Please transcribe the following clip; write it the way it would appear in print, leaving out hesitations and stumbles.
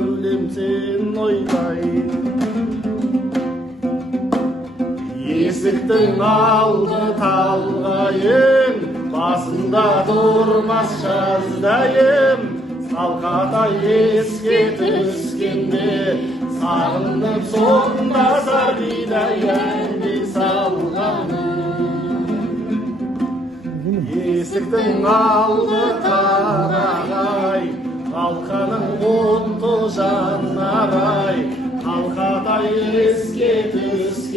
өлем сен ойлайын. Есіктің алды талғайын, басында тұрмас жаздайым. Салқатай еске түскенде, сағынып сонда сарғидай әнге салғаным. Есіктің алды қарағай, қалқаның отты жанарай, қалқатай еске түскенде